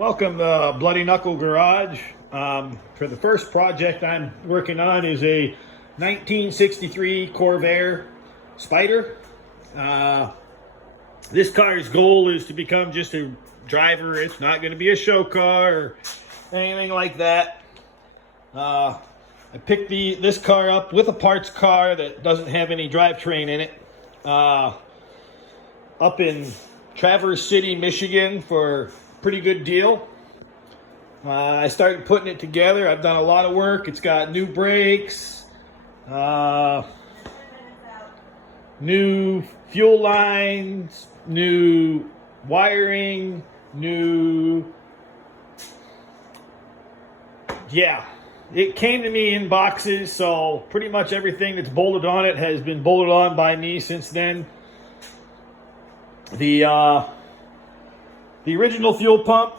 Welcome to Bloody Knuckle Garage. For the first project I'm working on is a 1963 Corvair Spider. This car's goal is to become just a driver. It's not going to be a show car or anything like that. I picked this car up with a parts car that doesn't have any drivetrain in it. Up in Traverse City, Michigan for a pretty good deal. I started putting it together. I've done a lot of work. It's got new brakes, new fuel lines, new wiring, it came to me in boxes, so pretty much everything that's bolted on it has been bolted on by me since then. The original fuel pump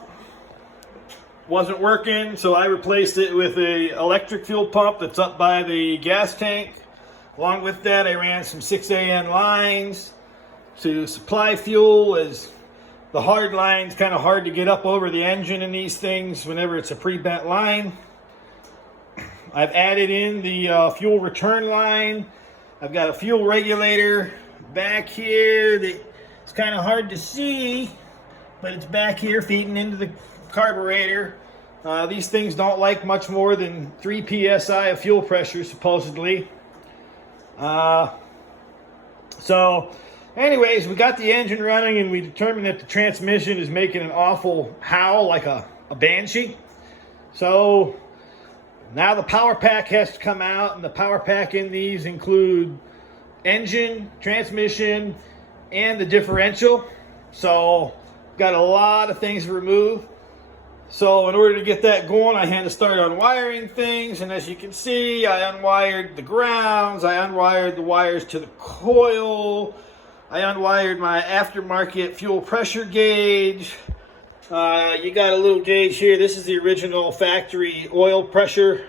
wasn't working, so I replaced it with a electric fuel pump that's up by the gas tank. Along with that, I ran some 6AN lines to supply fuel, as the hard line's kind of hard to get up over the engine in these things whenever it's a pre-bent line. I've added in the fuel return line. I've got a fuel regulator back here that it's kind of hard to see, but it's back here feeding into the carburetor. These things don't like much more than 3 psi of fuel pressure, supposedly. So anyways, we got the engine running and we determined that the transmission is making an awful howl like a banshee. So now the power pack has to come out, and the power pack in these include engine, transmission, and the differential. So got a lot of things to remove. So in order to get that going, I had to start unwiring things, and as you can see, I unwired the grounds, I unwired the wires to the coil, I unwired my aftermarket fuel pressure gauge. You got a little gauge here. This is the original factory oil pressure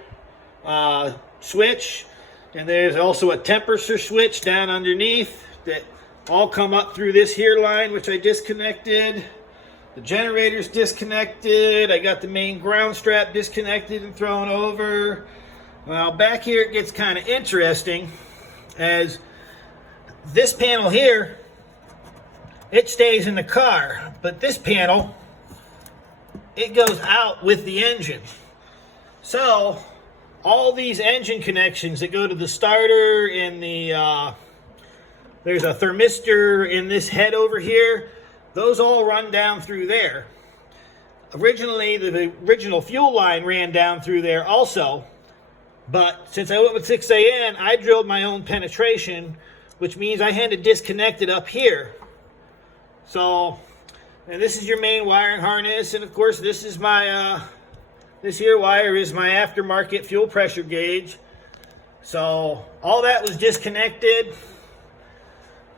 switch, and there's also a temperature switch down underneath that all come up through this here line, which I disconnected. The generator's disconnected. I got the main ground strap disconnected and thrown over. Well, back here it gets kind of interesting, as this panel here, it stays in the car, but this panel, it goes out with the engine. So all these engine connections that go to the starter and there's a thermistor in this head over here, those all run down through there. Originally, the original fuel line ran down through there also, but since I went with 6AN, I drilled my own penetration, which means I had to disconnect it up here. So, and this is your main wiring harness, and of course this is my, this here wire is my aftermarket fuel pressure gauge. So all that was disconnected.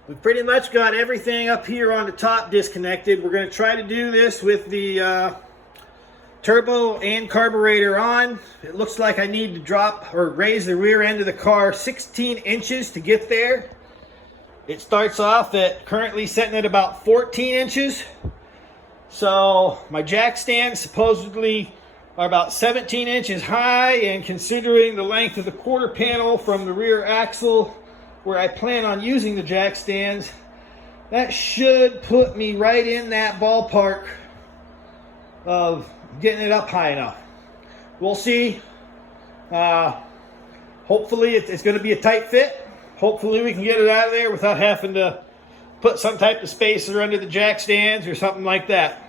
We pretty much got everything up here on the top disconnected. We're going to try to do this with the turbo and carburetor on. It looks like I need to drop or raise the rear end of the car 16 inches to get there. It starts off at currently sitting at about 14 inches. So my jack stands supposedly are about 17 inches high, and considering the length of the quarter panel from the rear axle where I plan on using the jack stands, that should put me right in that ballpark of getting it up high enough. We'll see. Hopefully it's going to be a tight fit. Hopefully we can get it out of there without having to put some type of spacer under the jack stands or something like that.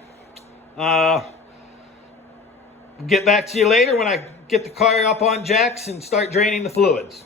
Get back to you later when I get the car up on jacks and start draining the fluids.